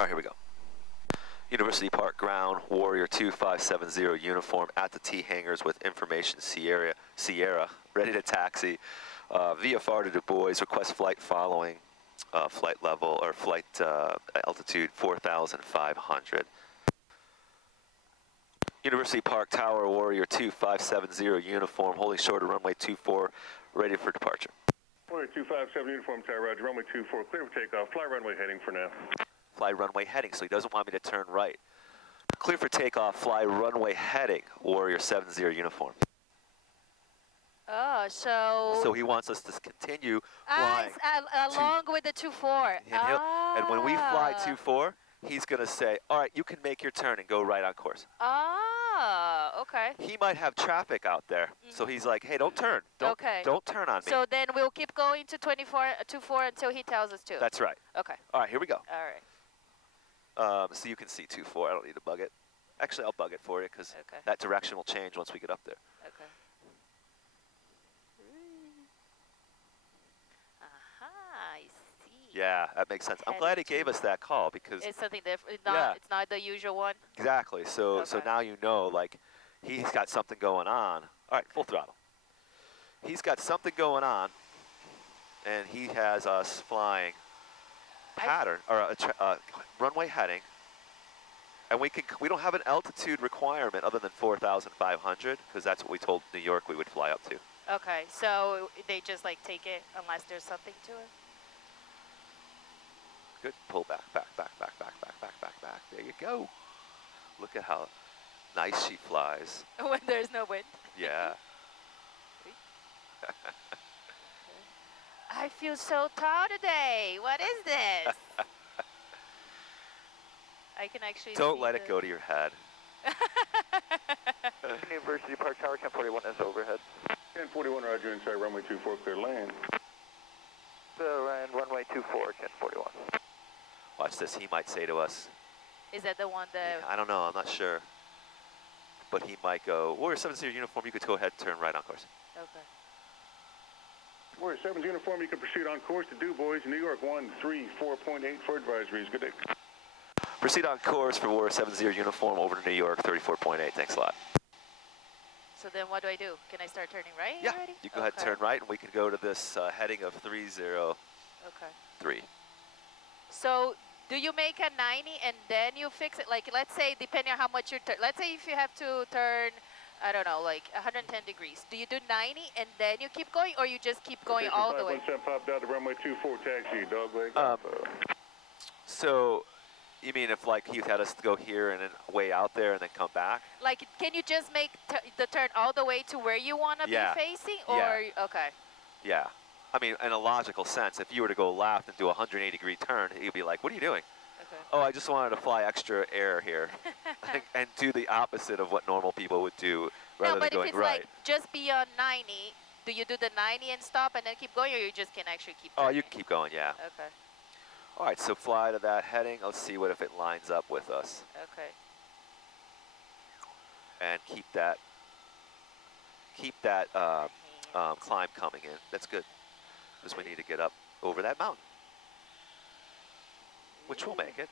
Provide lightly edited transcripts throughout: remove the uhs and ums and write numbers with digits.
All right, here we go. University Park Ground, Warrior 2570 uniform at the T hangars with information Sierra, ready to taxi. VFR to Du Bois, request flight following, flight level or flight altitude 4,500. University Park Tower, Warrior 2570 uniform, holding short of runway 24, ready for departure. Warrior 257 uniform tower, roger, runway 24, clear for takeoff, fly runway heading for now. Fly runway heading, so he doesn't want me to turn right. Clear for takeoff, fly runway heading, Warrior 70 uniform. Oh, so he wants us to continue flying. Along with the 24. And when we fly 24, he's going to say, all right, you can make your turn and go right on course. Ah, okay. He might have traffic out there, so he's like, hey, don't turn. Don't turn on me. So then we'll keep going to 24 until he tells us to. That's right. Okay. All right, here we go. All right. So you can see 24. I don't need to bug it. Actually, I'll bug it for you because Okay. that direction will change once we get up there. Okay. Aha, I see. Yeah, that makes sense. I'm glad he gave us that call because it's something different. It's not the usual one. Exactly. So now you know, like, he's got something going on. All right, full throttle. He's got something going on, and he has us flying pattern or runway heading, and we don't have an altitude requirement other than 4,500 because that's what we told New York we would fly up to. Okay, so they just like take it unless there's something to it. Good. Pull back, back, back, back, back, back, back, back, back. There you go. Look at how nice she flies. When there's no wind. Yeah. I feel so tall today. What is this? I can actually Don't let it go to your head. University Park Tower, 1041 is overhead. 1041, roger, inside runway 24, clear land. And runway 24, 1041. Watch this. He might say to us. Is that the one that... I don't know. I'm not sure. But he might go, Warrior 70 uniform, you could go ahead and turn right on course. Okay. Warrior 7's uniform, you can proceed on course to Du Bois, New York 134.8 for advisories. Good day. Proceed on course for Warrior 70 uniform over to New York 34.8. Thanks a lot. So then what do I do? Can I start turning right Yeah, already? you go ahead and turn right, and we can go to this heading of 303. Okay. So do you make a 90 and then you fix it? Like, let's say, depending on how much you're let's say if you have to turn, I don't know, like 110 degrees. Do you do 90 and then you keep going, or you just keep going all the way? 517 popped out to runway 24, taxi, dogleg. So, you mean if like he had us go here and then way out there and then come back? Like, can you just make the turn all the way to where you want to be facing? Or, okay. Yeah. I mean, in a logical sense, if you were to go left and do a 180-degree turn, you'd be like, what are you doing? Okay. Oh, I just wanted to fly extra air here and do the opposite of what normal people would do rather than going right. No, but if it's like just beyond 90, do you do the 90 and stop and then keep going, or you just can actually keep turning? Oh, you can keep going, yeah. Okay. All right, so fly to that heading. Let's see what if it lines up with us. Okay. And keep that climb coming in. That's good, because we need to get up over that mountain, which will make it.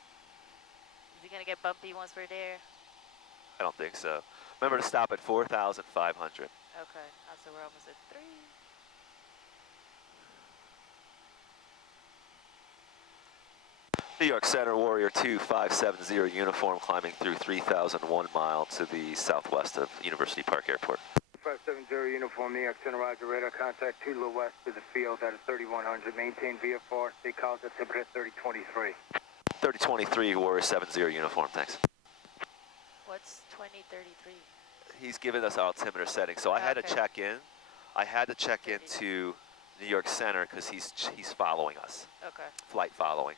Is it going to get bumpy once we're there? I don't think so. Remember to stop at 4,500. Okay, so we're almost at 3. New York Center, Warrior 2570 uniform, climbing through 3,001 mile to the southwest of University Park Airport. 570 uniform, New York Center, roger, radar contact 2 to the west to the field at 3100. Maintain VFR, stay calls at temperature 3023. 3023, Warrior 70 uniform, thanks. What's 2033? He's given us altimeter setting, so I had to check in. I had to check into New York Center because he's following us. Okay. Flight following.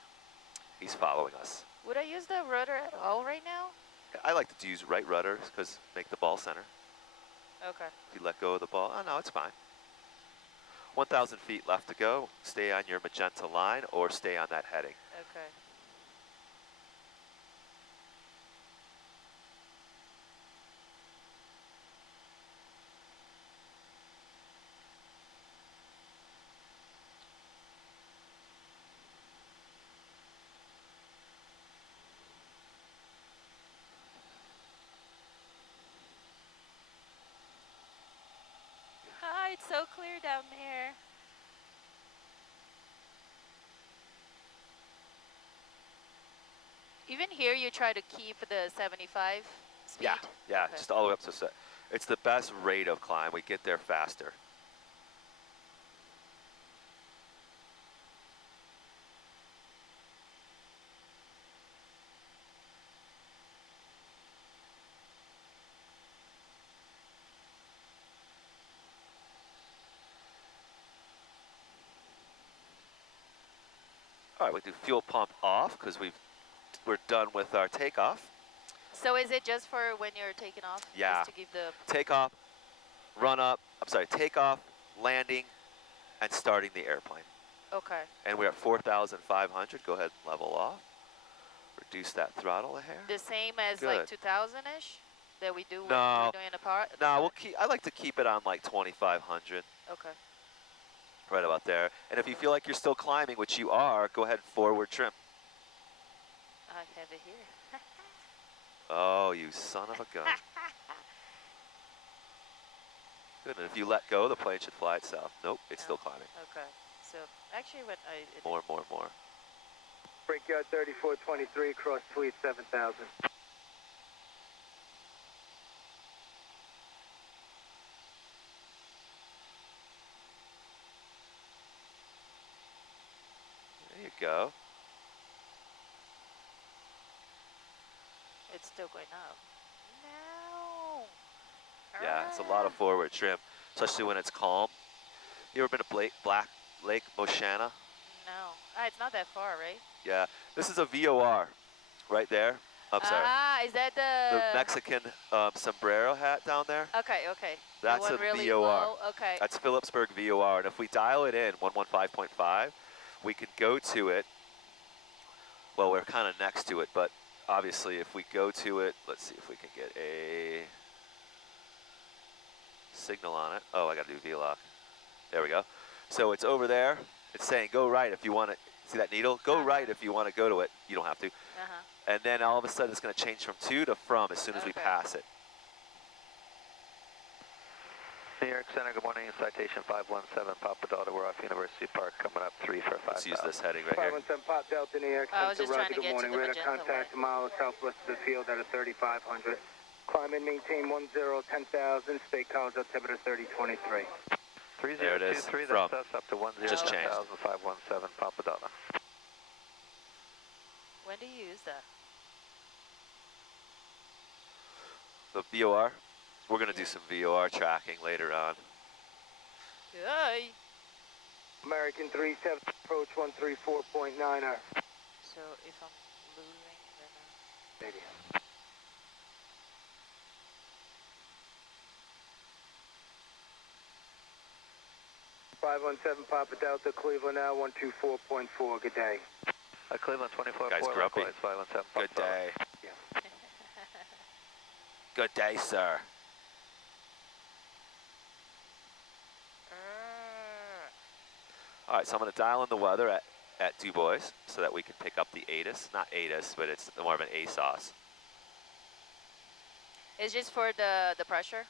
He's following us. Would I use the rudder at all right now? I like to use right rudder because make the ball center. Okay. If you let go of the ball, oh no, it's fine. 1,000 feet left to go. Stay on your magenta line or stay on that heading. Okay. it's so clear down there. Even here, you try to keep the 75 speed? Yeah, yeah, Okay. just all the way up to set. It's the best rate of climb. We get there faster. All right, we do fuel pump off because we're done with our takeoff. So is it just for when you're taking off? Yeah. Just to give the... Takeoff, run up, I'm sorry, takeoff, landing, and starting the airplane. Okay. And we're at 4,500. Go ahead and level off. Reduce that throttle a hair. The same as Good. like 2000-ish that we do when No. we're doing a part? No, I like to keep it on like 2,500. Okay. Right about there. And if you feel like you're still climbing, which you are, go ahead and forward trim. I have it here. Oh, you son of a gun. Good, and if you let go, the plane should fly itself. Nope, it's still climbing. Okay. So actually when I... More. Brickyard 3423, cross suite 7000. There you go. It's still going up. No. Yeah, it's a lot of forward trim, especially when it's calm. You ever been to Black Lake Moshana? No. Ah, it's not that far, right? Yeah, this is a VOR right there. I'm sorry. Ah, is that The Mexican sombrero hat down there? Okay, okay. That's the a one really VOR. low? Okay. That's Phillipsburg VOR. And if we dial it in, 115.5, we can go to it. Well, we're kind of next to it, but obviously if we go to it, let's see if we can get a signal on it. Oh, I got to do V-lock. There we go. So it's over there. It's saying go right if you want to. See that needle? Go right if you want to go to it. You don't have to. And then all of a sudden it's going to change from to to from as soon as we pass it. New York Center, good morning. Citation 517, Papa Delta. We're off University Park, coming up 3 for 5. Let's use this heading right here. 517 Pop Delta, New York I was Center, just trying to Roger, get good to morning. the Radar magenta contact one. miles southwest of the field at a 3500. Climb and maintain 1010,000. State college altimeter 3023. 3023, There it is, that's us up to Just changed. 10,517, Papa Delta. When do you use that? The VOR. We're going to do some VOR tracking later on. Yay. American 37, approach 134.9R. So if I'm losing, then... Maybe. 517 Papa Delta, Cleveland now 124.4. Good day. Cleveland 24. Guy's grumpy. 517. Good day. Good day, sir. All right, so I'm going to dial in the weather at Du Bois so that we can pick up the ATIS. Not ATIS, but it's more of an ASOS. It's just for the pressure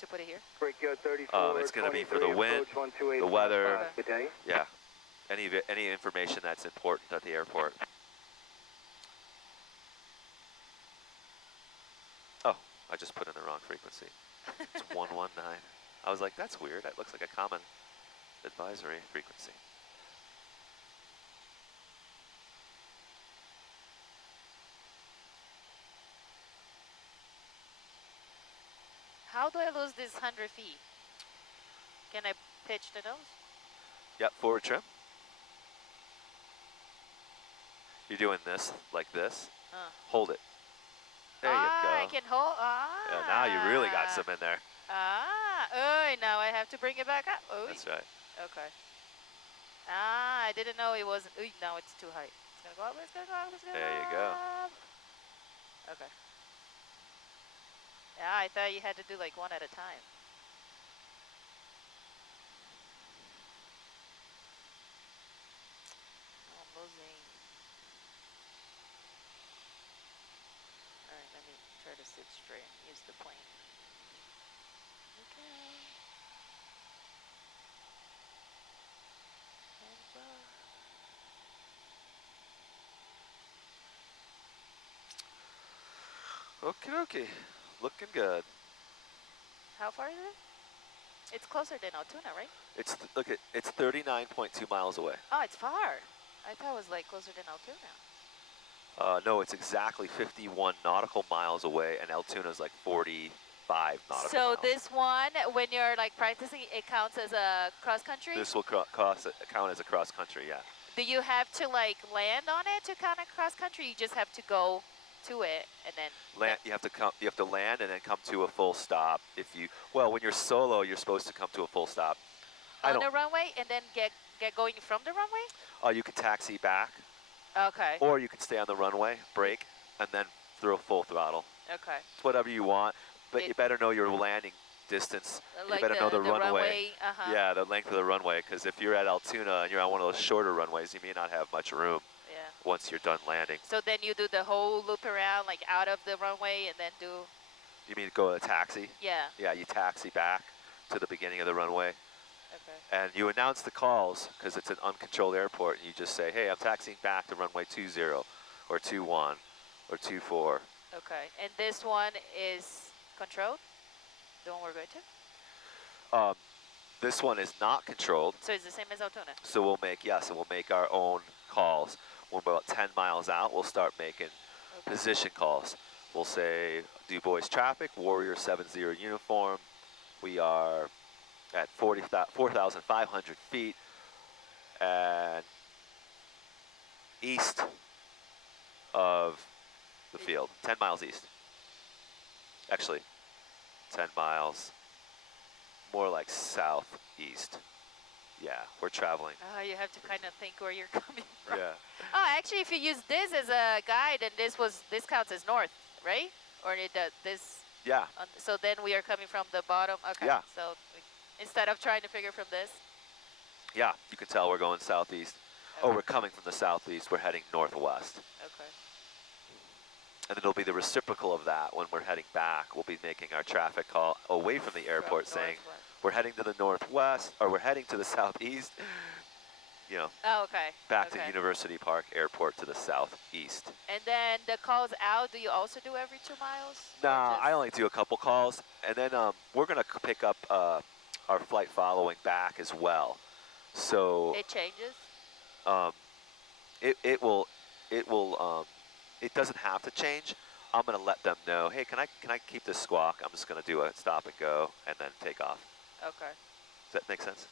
to put it here? Brickyard 34. It's going to be for the wind, the weather. Good day. Yeah, any information that's important at the airport. Oh, I just put in the wrong frequency. It's 119. I was like, that's weird. That looks like a common advisory frequency. How do I lose this 100 feet? Can I pitch the nose? Yep, forward trim. You're doing this, like this. Hold it. There you go. I can hold. Yeah, now you really got some in there. Oh, now I have to bring it back up. Oh, That's right. okay. I didn't know it wasn't. Ooh, now it's too high. It's gonna go up. It's gonna go up. It's gonna There go you go. up. Okay. Yeah, I thought you had to do like one at a time. Oh, I'm losing. All right, let me try to sit straight and use the plane. Okay. Okie dokie. Looking good. How far is it? It's closer than Altoona, right? It's look at it's 39.2 miles away. Oh, it's far. I thought it was like closer than Altoona. No, it's exactly 51 nautical miles away, and Altoona is like 45 nautical So miles. this one, when you're like practicing, it counts as a cross country? This will count as a cross country, yeah. Do you have to like land on it to count a cross country? You just have to go to it and then Land. You have to land and then come to a full stop. When you're solo, you're supposed to come to a full stop. on the runway and then get going from the runway? You can taxi back, Okay. or you can stay on the runway, brake, and then throw full throttle. Okay. It's whatever you want, but you better know your landing distance. Like you better know the runway. Yeah, the length of the runway, because if you're at Altoona and you're on one of those shorter runways, you may not have much room Yeah. once you're done landing. So then you do the whole loop around, like out of the runway, and then do. You mean go to a taxi? Yeah. Yeah, you taxi back to the beginning of the runway, Okay. and you announce the calls, because it's an uncontrolled airport, and you just say, hey, I'm taxiing back to runway 20, or 21, or 24. Okay. And this one is controlled? The one we're going to? This one is not controlled, So it's the same as Altoona? so we'll make our own calls. When we're about 10 miles out, we'll start making position calls. We'll say, Du Bois traffic, Warrior 70 uniform. We are at 4,500 feet and east of the field, 10 miles east. Actually, 10 miles, more like southeast. Yeah, we're traveling. You have to kind of think where you're coming from. Yeah. Oh, actually, if you use this as a guide, then this counts as north, right? Or it does this. Yeah. So then we are coming from the bottom. Okay. Yeah. So instead of trying to figure from this. Yeah, you can tell we're going southeast. Okay. Oh, we're coming from the southeast. We're heading northwest. Okay. And it'll be the reciprocal of that when we're heading back. We'll be making our traffic call away from the airport saying, we're heading to the northwest, or we're heading to the southeast. You know, Oh, okay. back Okay. to University Park Airport to the southeast. And then the calls out, do you also do every 2 miles? Or Nah, just- I only do a couple calls, and then we're gonna pick up our flight following back as well. So It changes? it doesn't have to change. I'm gonna let them know, hey, can I keep this squawk? I'm just gonna do a stop and go and then take off. Okay. Does that make sense?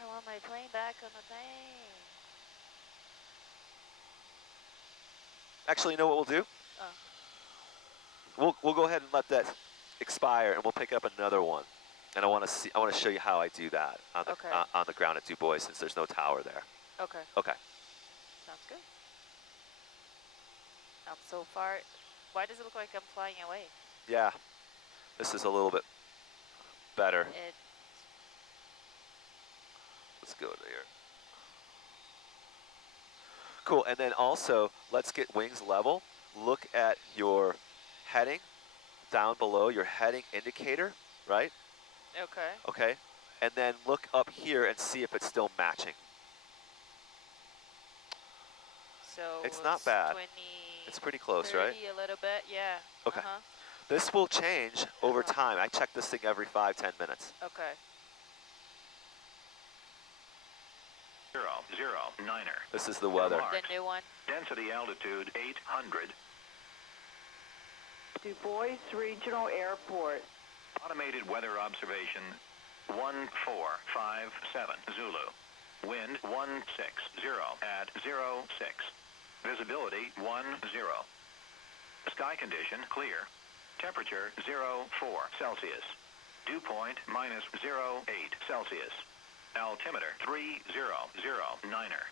I want my plane back on the thing. Actually, you know what we'll do? We'll go ahead and let that expire, and we'll pick up another one. And I want to show you how I do that on the Okay. on the ground at Du Bois, since there's no tower there. Okay. Okay. Sounds good. So far, why does it look like I'm flying away? Yeah. This is a little bit better. Let's go there. Cool, and then also, let's get wings level. Look at your heading down below, your heading indicator, right? Okay. Okay, and then look up here and see if it's still matching. So It's not bad. 20, It's pretty close, 30, right? a little bit, yeah. Okay. This will change over time. I check this thing every 5-10 minutes. Okay. 009er. This is the weather. The new one. Density altitude 800. Du Bois Regional Airport. Automated weather observation 1457 Zulu. Wind 160 at 06. Visibility 10. Sky condition clear. Temperature 04 Celsius. Dew point -08 Celsius. Altimeter 3009er.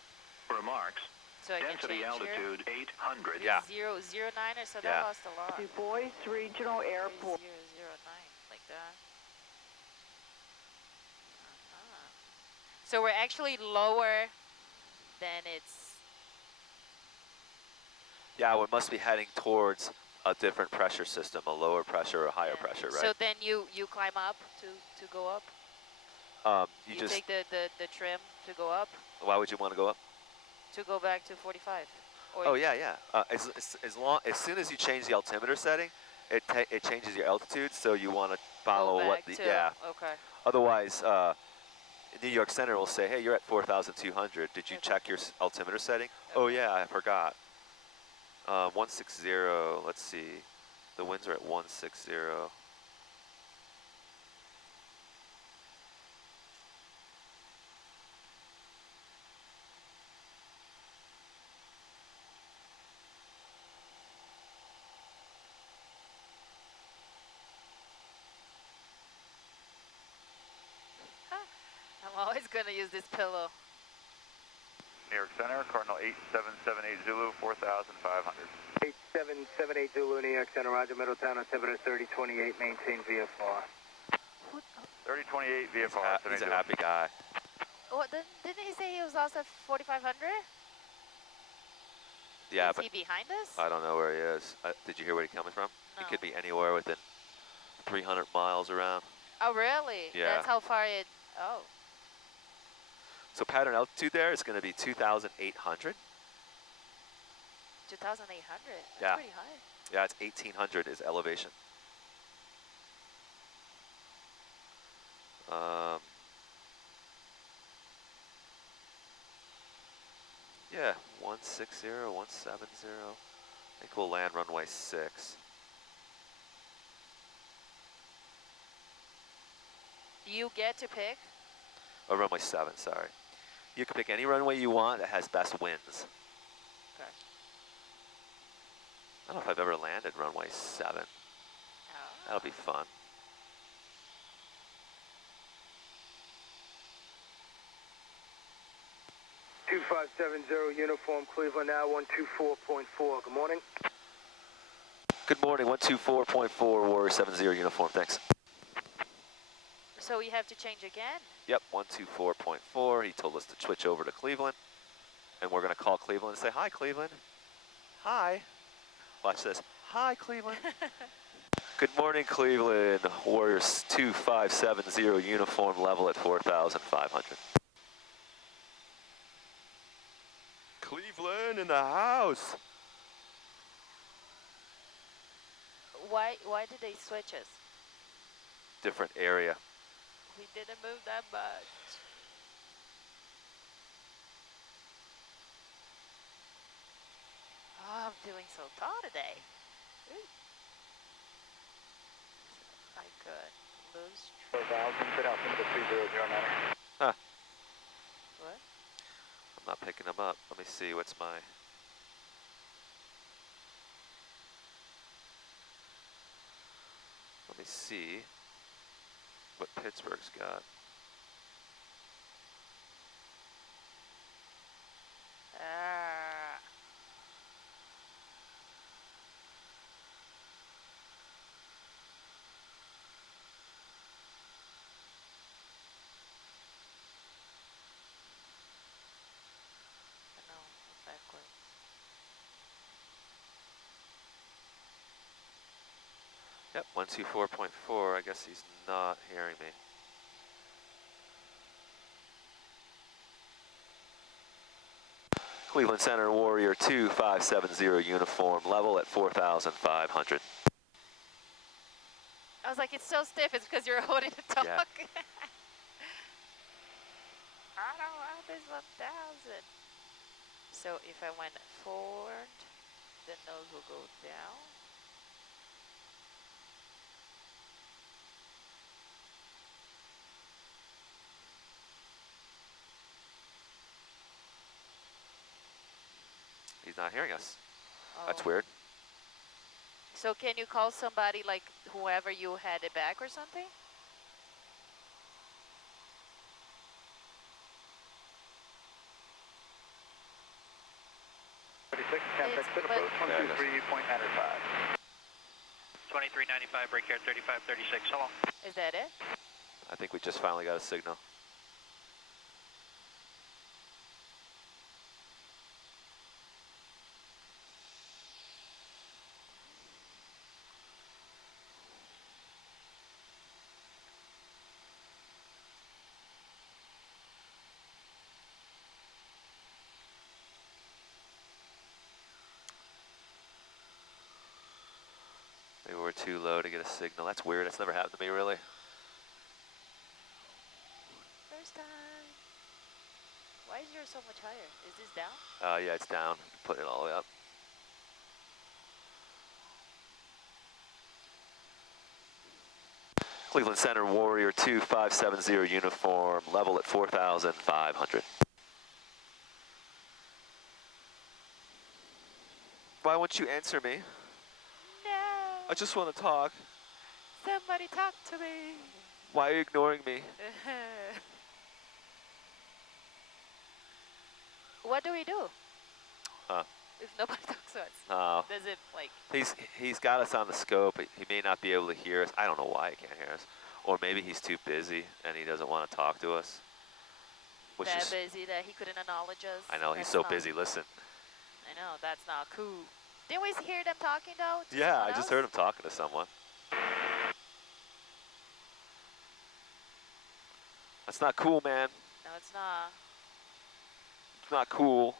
Remarks. So I can Density change altitude 800. Yeah. 009er, so Yeah. that lost a lot. Du Bois Regional Airport. 009, like that. So we're actually lower than it's. Yeah, we must be heading towards a different pressure system, a lower pressure or higher pressure, right? So then you climb up to go up. You You just, take the trim to go up why would you want to go up? to go back to 45. Or Oh yeah, yeah. As soon as you change the altimeter setting, it changes your altitude. So you want to follow go what back the to, yeah. okay. Otherwise, New York Center will say, hey, you're at 4,200. Did you Okay. check your altimeter setting? Oh Okay. yeah, I forgot. 160. Let's see. The winds are at 160. I'm always gonna use this pillow. New York Center, Cardinal 8778 Zulu, 4,500. 8778 Zulu, New York Center, Roger, Middletown, altimeter 3028, maintain VFR. 3028 VFR. He's a happy guy. What, didn't he say he was also at 4,500? Yeah, Is but he behind us? I don't know where he is. Did you hear where he's coming from? No. He could be anywhere within 300 miles around. Oh, really? Yeah. That's how far it, oh. So pattern altitude there is going to be 2,800. 2,800. That's Yeah. pretty high. Yeah, it's 1,800 is elevation. Yeah, 160, 170. I think we'll land runway 6. You get to pick? Oh, runway 7, sorry. You can pick any runway you want that has best winds. Okay. I don't know if I've ever landed runway 7. Oh. That'll be fun. Two 570 uniform, Cleveland now 124.4. Good morning. Good morning, 124.4 Warrior 70 uniform, thanks. So we have to change again? Yep, 124.4. He told us to switch over to Cleveland. And we're going to call Cleveland and say, hi, Cleveland. Hi. Watch this. Hi, Cleveland. Good morning, Cleveland. Warriors 2570 uniform level at 4,500. Cleveland in the house. Why did they switch us? Different area. We didn't move that much. Oh, I'm feeling so tall today. Ooh. I could lose. 4,000, sit out into the 3009. Huh. What? I'm not picking them up. Let me see. What's my... Let me see what Pittsburgh's got. Ah. No, backwards. Yep, 124.4. I guess he's not hearing me. Cleveland Center Warrior 2570 uniform level at 4,500. I was like, it's so stiff. It's because you're holding the talk. Yeah. I don't want this 1,000. So if I went forward, the nose will go down. He's not hearing us. That's Oh. weird. So can you call somebody, like whoever you had it back or something? 36, contact set but- approach, 123.95. 2395, break here 3536, so long. Is that it? I think we just finally got a signal. too low to get a signal. That's weird. That's never happened to me, really. First time. Why is yours so much higher? Is this down? Yeah, it's down. Put it all the way up. Cleveland Center, Warrior 2570 uniform, level at 4,500. Why won't you answer me? No. I just want to talk. Somebody talk to me. Why are you ignoring me? What do we do? Huh. If nobody talks to us? Oh. Does it like... He's got us on the scope. He may not be able to hear us. I don't know why he can't hear us. Or maybe he's too busy and he doesn't want to talk to us. Which that is, busy that he couldn't acknowledge us? I know, he's That's so not- busy. Listen. I know, that's not cool. Didn't we hear them talking though? To Yeah, someone I just else? heard him talking to someone. That's not cool, man. No, it's not. It's not cool.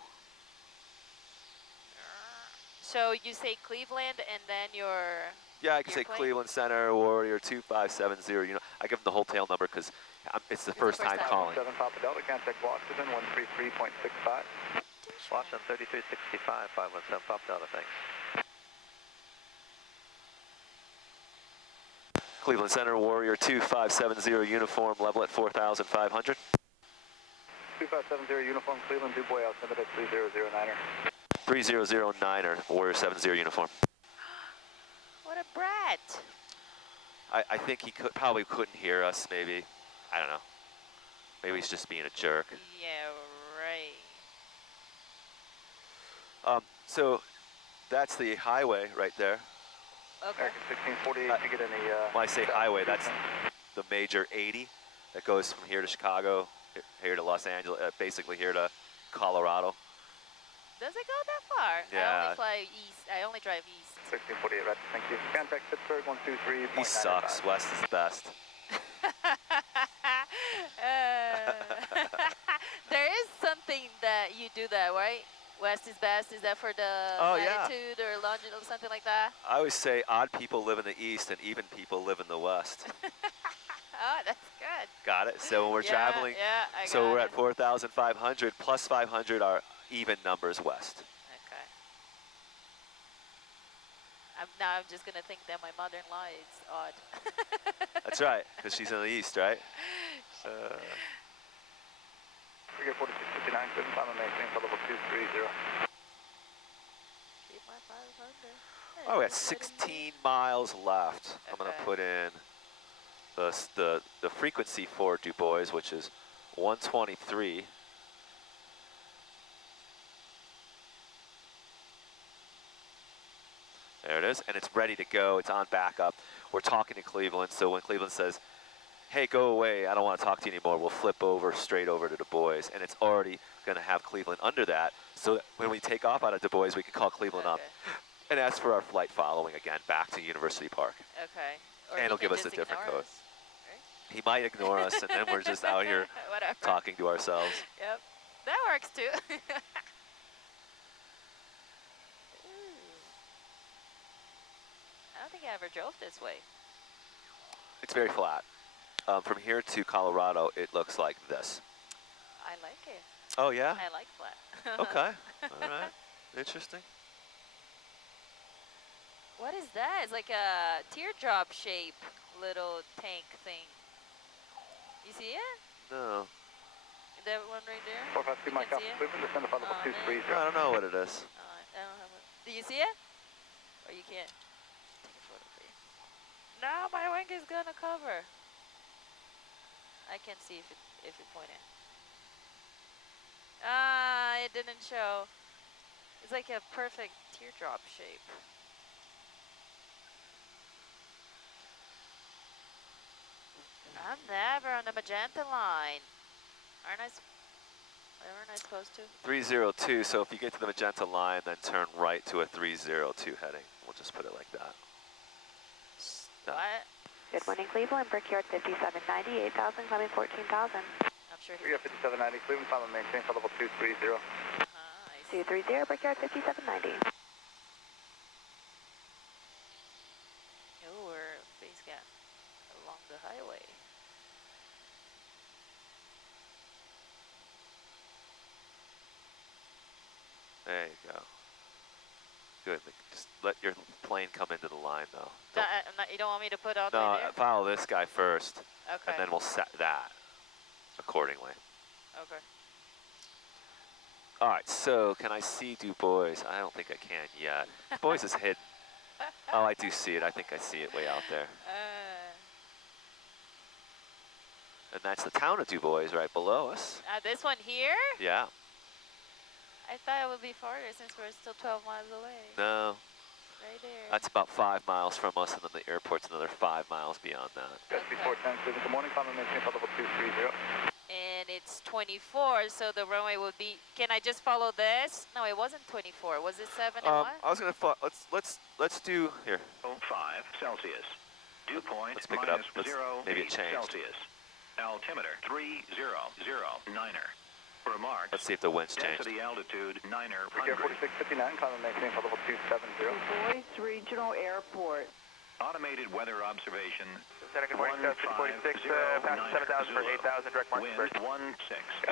So you say Cleveland and then your... Yeah, I can Your say plane? Cleveland Center, Warrior 2570. You know, I give him the whole tail number because it's the first time calling. 7 Papa Delta, contact Washington 133.65. Washington 3365, 517 Pop Delta, thanks. Cleveland Center, Warrior 2570 uniform, level at 4,500. 2570 uniform, Cleveland, DuBois, altimeter 3009er. 3009er, Warrior 70 uniform. What a brat. I think he probably couldn't hear us, maybe. I don't know. Maybe he's just being a jerk. Yeah, right. So that's the highway right there. Okay. American 1648, if you get any... When I say highway, that's the major 80 that goes from here to Chicago, here to Los Angeles, basically here to Colorado. Does it go that far? I Yeah. only fly east. I only drive east. 1648, right, thank you. Contact Pittsburgh 123.95. He sucks. West is best. There is something that you do that, right? West is best. Is that for the Oh, yeah. latitude or longitude or something like that? I always say odd people live in the east and even people live in the west. Oh, that's good. Got it? So when we're Yeah, traveling, yeah, I so got we're it. at 4,500 plus 500 are even numbers west. Okay. Now I'm just gonna think that my mother-in-law is odd. That's right, because she's in the east, right? Figure 4659, Cleveland, final maintain for level 230. Keep my 500. Oh, we got 16 miles left. I'm going to Okay. put in the frequency for Du Bois, which is 123. There it is, and it's ready to go. It's on backup. We're talking to Cleveland, so when Cleveland says, hey, go away, I don't want to talk to you anymore, we'll flip over straight over to Du Bois, and it's already going to have Cleveland under that, so that when we take off out of Du Bois, we can call Cleveland up Okay. and ask for our flight following again back to University Park. Okay. Or And he he'll can give us just a different ignore code. us, right? He might ignore us, and then we're just out here Whatever. talking to ourselves. Yep. That works too. I don't think I ever drove this way. It's very flat. From here to Colorado, it looks like this. I like it. Oh, yeah? I like flat. Okay. All right. Interesting. What is that? It's like a teardrop shape little tank thing. You see it? No. That one right there? 452 You Mike can Alpha, see it? Cleveland, descend to level Oh, man. 230. I don't know what it is. Oh, I don't have it. Do you see it? Or you can't? Take a photo for you. No, my wing is gonna cover. I can see if you point it. Ah, it didn't show. It's like a perfect teardrop shape. I'm never on the magenta line. Aren't I supposed to? 302, so if you get to the magenta line, then turn right to a 302 heading. We'll just put it like that. No. What? Good morning, Cleveland. Brickyard 5790, 8,000, climbing 14,000. I'm sure Figure 5790, Cleveland, final maintain for level 230. I see. 230, Brickyard 5790. Ooh, we go. Good. Just let your plane come into the line, though. You don't want me to put all the No, way there? follow this guy first, Okay. and then we'll set that accordingly. Okay. All right, so can I see Du Bois? I don't think I can yet. Du Bois is hidden. Oh, I do see it. I think I see it way out there. And that's the town of Du Bois right below us. This one here? Yeah. I thought it would be farther since we're still 12 miles away. No, Right there. that's about 5 miles from us, and then the airport's another 5 miles beyond that. SB 410, good morning, climb and maintain level 230. And it's 24, so the runway would be. Can I just follow this? No, it wasn't 24. Was it 7 and what? I was gonna let's do here. 5 Celsius. Dew point Let's pick it up. minus 0 Maybe it 8 changed. Celsius. Altimeter 300 Remarks. Let's see if the wind's changed. Density altitude 900. Air 4659, climb and maintain level 270. Boise Regional Airport. Automated weather observation. Lieutenant, good morning, 646, past 7,000 for 8,000, direct mark Wind bridge. 160.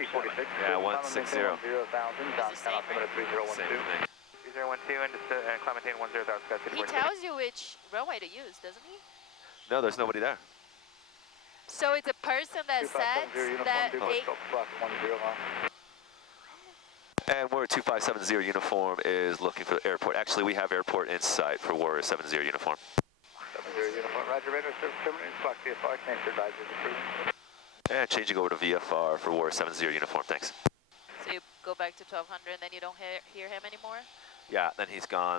5046. Yeah, 160. 10,000, John, It's the same, altimeter 3012. Same thing. 3012, and just climb and maintain 10,000, Scott City. He tells you which runway to use, doesn't he? No, there's nobody there. So it's a person that sets that 8. And Warrior 2570 uniform is looking for the airport. Actually, we have airport in sight for Warrior 70 uniform. 70 uniform, roger, radar service terminated, clock VFR, change to advisors approved. And changing over to VFR for Warrior 70 uniform, thanks. So you go back to 1200 and then you don't hear him anymore? Yeah, then he's gone